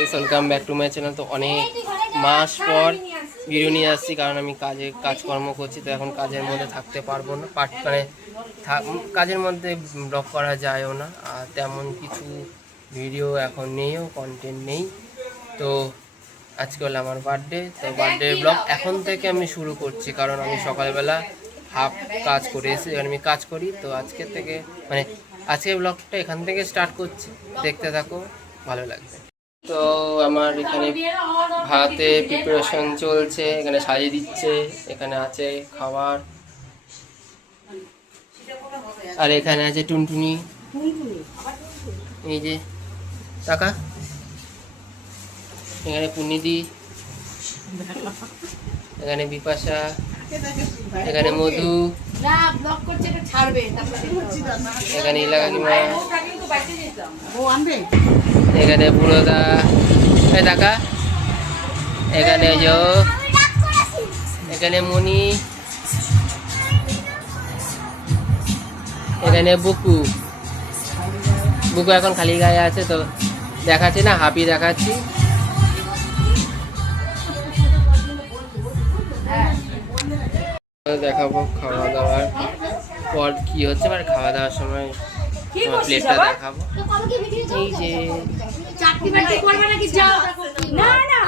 Welcome back to my channel. তো অনেক মাস পর ভিডিও নিয়ে আসছি, কারণ আমি কাজকর্ম করছি, তো এখন কাজের মধ্যে থাকতে পারবো না। মানে কাজের মধ্যে ব্লগ করা যায়ও না, আর তেমন কিছু ভিডিও এখন নেইও, কন্টেন্ট নেই। তো আজকে হলো আমার বার্থডে, তো বার্থডে ব্লগ এখন থেকে আমি শুরু করছি, কারণ আমি সকালবেলা হাফ কাজ করে এসে আমি কাজ করি। তো আজকের থেকে মানে আজকের ব্লগটা এখান থেকে স্টার্ট করছি, দেখতে থাকো, ভালো লাগবে। তো আমার এখানে ভাতে প্রিপারেশন চলছে, এখানে সাজিয়ে দিচ্ছে, এখানে আছে খাবার, আর এখানে আছে টুনটুনি, এই যে টাকা, এখানে পুনিদি, এখানে বিপাশা, এখানে মধু, এখানে ইলা কাকিমা, এখানে বুড়োদা, টাকা, এখানে এখানে মনি, এখানে বুকু এখন খালি গায়ে আছে, তো দেখাচ্ছি না, হাপি দেখাচ্ছি। দেখাবো খাওয়া দাওয়ার পর কি হচ্ছে, মানে খাওয়া দাওয়ার সময় প্লেটটা দেখাবো। এই যে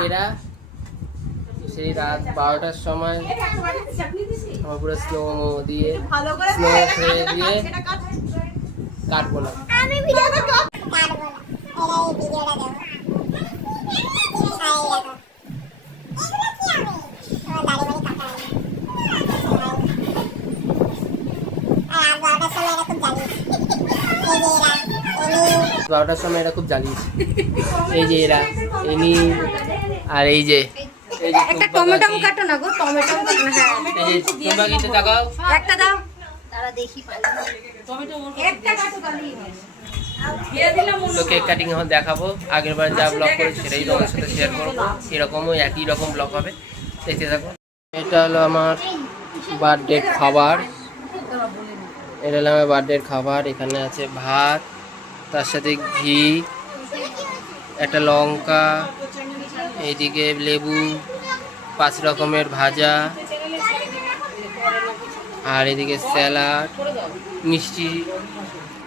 এরা সেই রাত 12টার সময় আমার পুরো স্নো দিয়ে কাটবো না। বারোটার সময় এরা খুব জ্বালিয়েছে। এই যে এরা এনি, আর এই যে একটা টমেটো কাটো না গো, টমেটো কাটো না। হ্যাঁ এই যে তোমরা কিতে তাকাও, একটা দাও, তারা দেখি পারে টমেটো একটা কাটো গালি। তো কেক কাটিং এখন দেখাবো, আগের বার যা ব্লগ করেছি সেটাই তোমাদের সাথে শেয়ার করবো, এরকমও একই রকম ব্লগ হবে, দেখতে থাকো। এটা হলো আমার বার্থডে খাবার, এটা হলো আমার বার্থডের খাবার। এখানে আছে ভাত, তার সাথে ঘি, একটা লঙ্কা, এইদিকে লেবু, 5 রকমের ভাজা, আর এদিকে স্যালাড,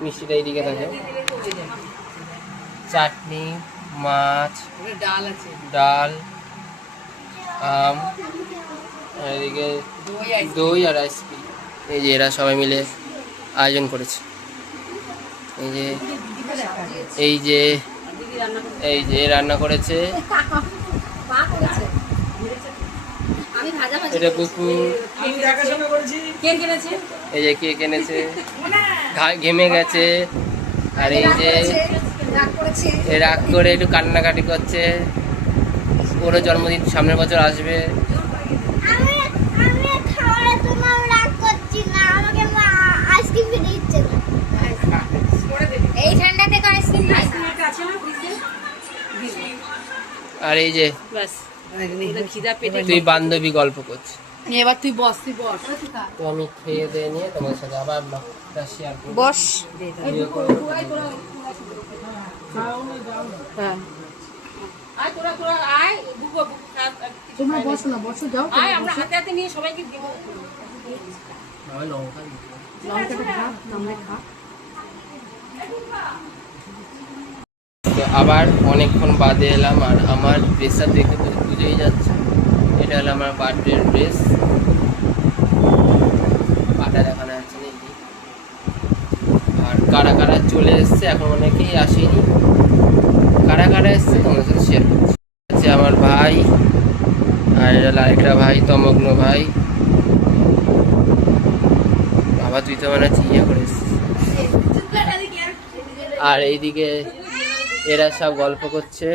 মিষ্টিটা এইদিকে থাকে, চাটনি, মাছ, ডাল, আম, আর এদিকে দই আর আইসক্রিম। এই যে এরা সবাই মিলে আয়োজন করেছে। এই যে রান্না করেছে, এটা কুকুর, এই যে কে কিনেছে, ঘেমে গেছে, আর এই যে রাগ করে একটু কান্নাকাটি করছে, ওরও জন্মদিন সামনের বছর আসবে। আর এই যে তুই বান্ধবী গল্প করছিস, এবার তুই বস, তো আমি খেয়ে দিয়ে নিয়ে তোমার সাথে আবার ব্লগটা শেয়ার করব। বস। হ্যাঁ তোমরা বসো না, বসো যাও, আমরা হাতে হাতে নিয়ে সবাইকে দিব। লঙ্কাটা খা, আমরা খা। তো আবার অনেকক্ষণ বাদে এলাম, আর আমার ড্রেসটা দেখে তো বুঝেই যাচ্ছে, এটা হলো আমার বার্থডের ড্রেস। পাটা দেখানো যাচ্ছে নাকি, আর কারা কারা চলে এসছে, এখন অনেকেই আসেনি, কারা কারা এসছে তোমাদের সাথে শেয়ার করছি। আছে আমার ভাই, আর এটা আরেকটা ভাই, তমগ্ন ভাই। বাবা তুই তো মানে ইয়ে করে এসছিস। আর এইদিকে এরা সব গল্প করছে,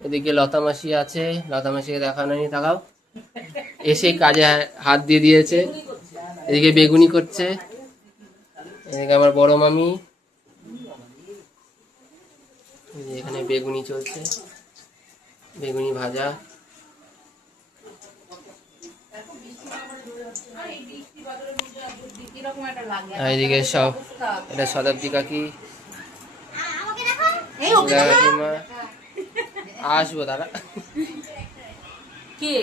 এদিকে লতা মাসি আছে, লতা মাসিকে দেখানো নি, তাকাও, এসে কাজে হাত দিয়ে দিয়েছে। এদিকে বেগুনি করছে, এদিকে আমার বড় মামি, এখানে বেগুনি চলছে, বেগুনি ভাজা। এইদিকে সব, এটা শতাব্দী কাকি, কাকিমা আসবো দাদা। কে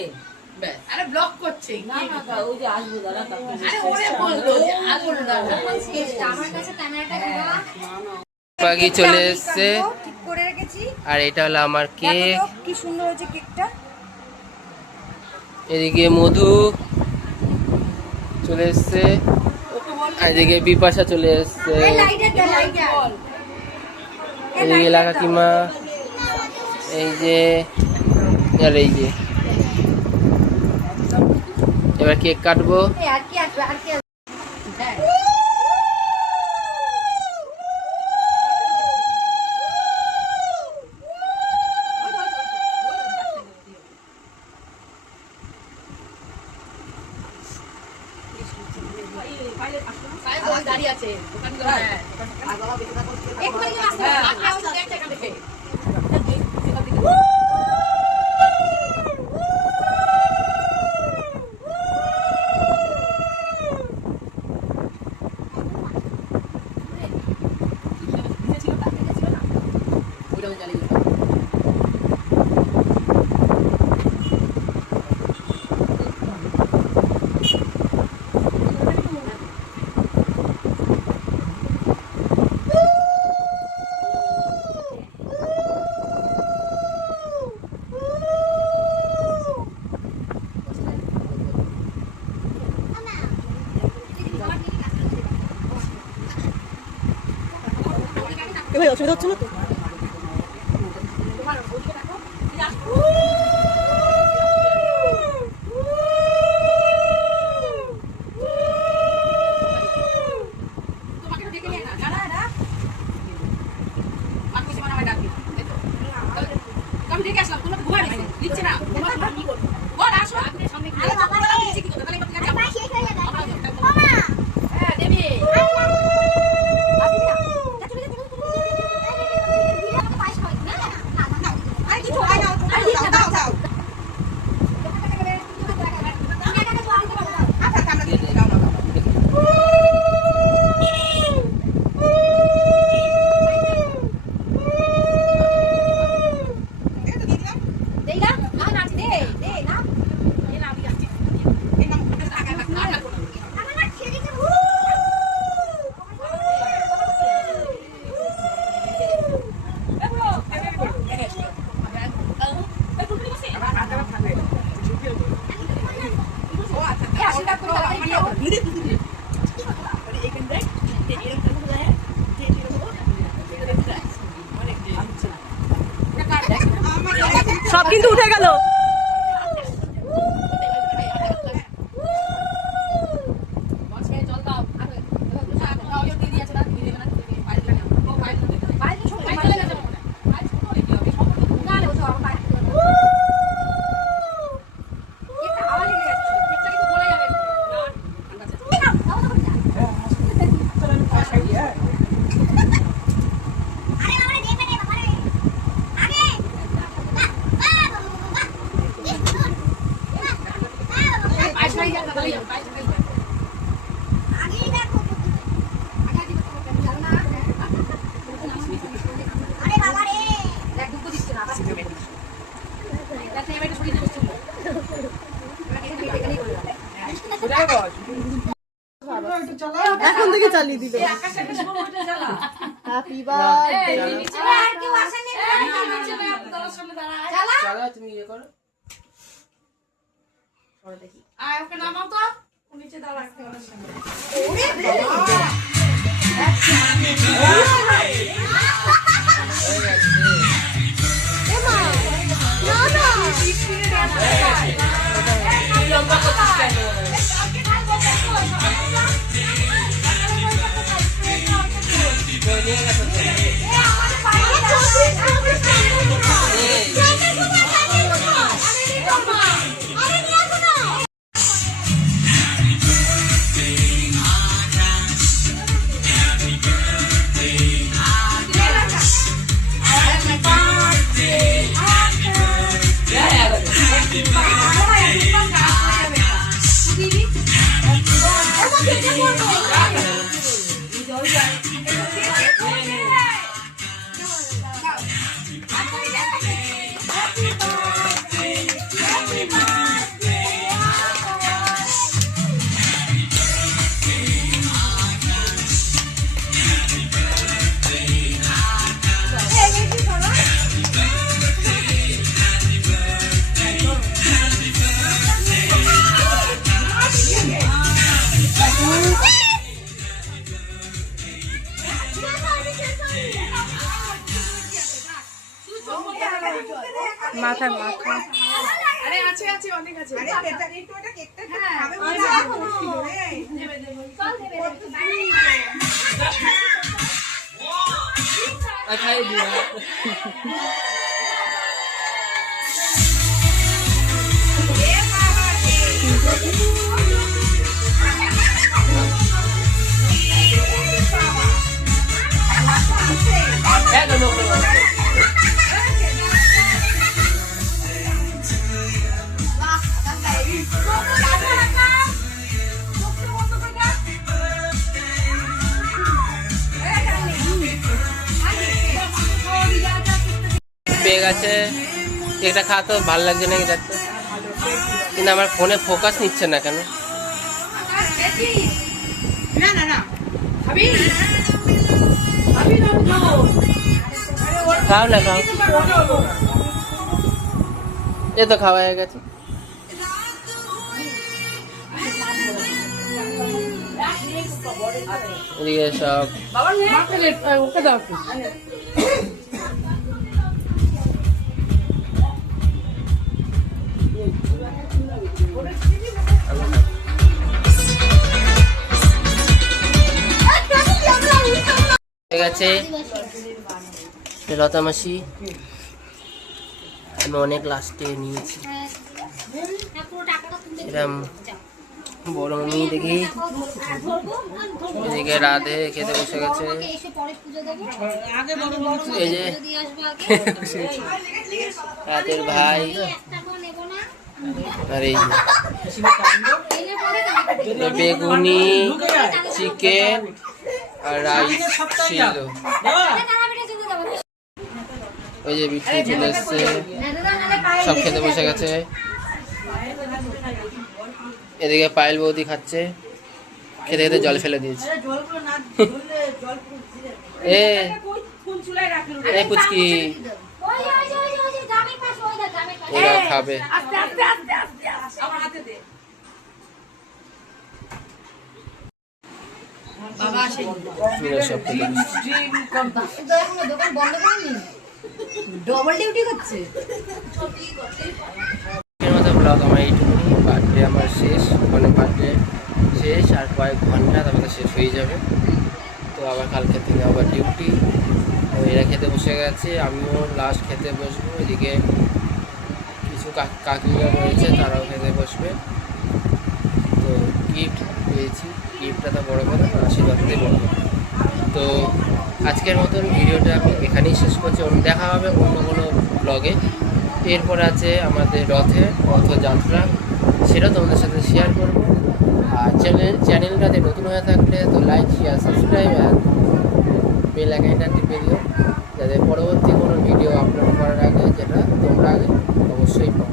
আরে ব্লক করছে না না ওই যে আসবো দাদা আরে ওরে বলতো যে আসবো দাদা আমার কাছে ক্যামেরাটা পাখি চলে এসছে ঠিক করে রেখেছি। আর এটা হলো আমার কেক। কি সুন্দর হয়েছে কেকটা। এদিকে মধু চলে এসছে, এদিকে বিপাশা চলে এসছে, এদিকে কাকিমা, এই যে আর এই যে এবার কেক কাটবো। আর কি আসবে আর কি দাঁড়িয়ে আছে ভাই অসুবিধা হচ্ছে না তো? সব কিন্তু উঠে গেল। এখন থেকে চালিয়ে দিল। Happy birthday. তুমি ইয়ে করো ওকে নামাও তো নিচে দাও রাখতে মাথায় মাথা পেয়ে গেছে। কেকটা খাওয়া তো ভালো লাগছে নাকি দেখতে, কিন্তু আমার ফোনে ফোকাস নিচ্ছে না কেন? খাও না, খাও। এ তো খাওয়া হয়ে গেছে। এদিকে সব ওকে দাও। হয়ে গেছে লতা মাসি। আমি অনেক লাস্টে নিয়েছি এরম বড় মামি। দেখি এদিকে রাধে খেতে বসে গেছে। এই যে রাধের ভাই, আর এই যে বেগুনি, চিকেন আর রাইস ছিল। ওই যে বিট্টু চলে এসছে, সব খেতে বসে গেছে। এদিকে পায়েল বৌদি খাচ্ছে, খেতে খেতে জল ফেলে দিয়েছে। এ পুচকি এরা খাবে। সব খেতে ডবল ডিউটি করছে। ব্লগ আমার এইটুকুনি। বার্থডে আমার শেষ, মানে বার্থডে শেষ আর কয়েক ঘন্টা তারপরে শেষ হয়ে যাবে। তো আবার কালকে থেকে আবার ডিউটি। তো এরা খেতে বসে গেছে, আমিও লাস্ট খেতে বসবো। এদিকে কিছু কাকিরা রয়েছে, তারাও খেতে বসবে। তো গিফট পেয়েছি, গিফটটা তো বড় কথা না, আশীর্বাদটাই বড় কথা। তো আজকের মতন ভিডিওটা আমি এখানেই শেষ করছি। দেখা হবে অন্য কোনো ব্লগে। এরপর আছে আমাদের রথযাত্রা, সেটা তোমাদের সাথে শেয়ার করব। আর চ্যানেলটাতে নতুন হয়ে থাকলে তো লাইক, শেয়ার, সাবস্ক্রাইব আর বেল আইকনটা টিপে দিও, যাতে পরবর্তী কোনো ভিডিও আপলোড করার আগে যেটা তোমরা আগে অবশ্যই পাও।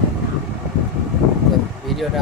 ভিডিওটা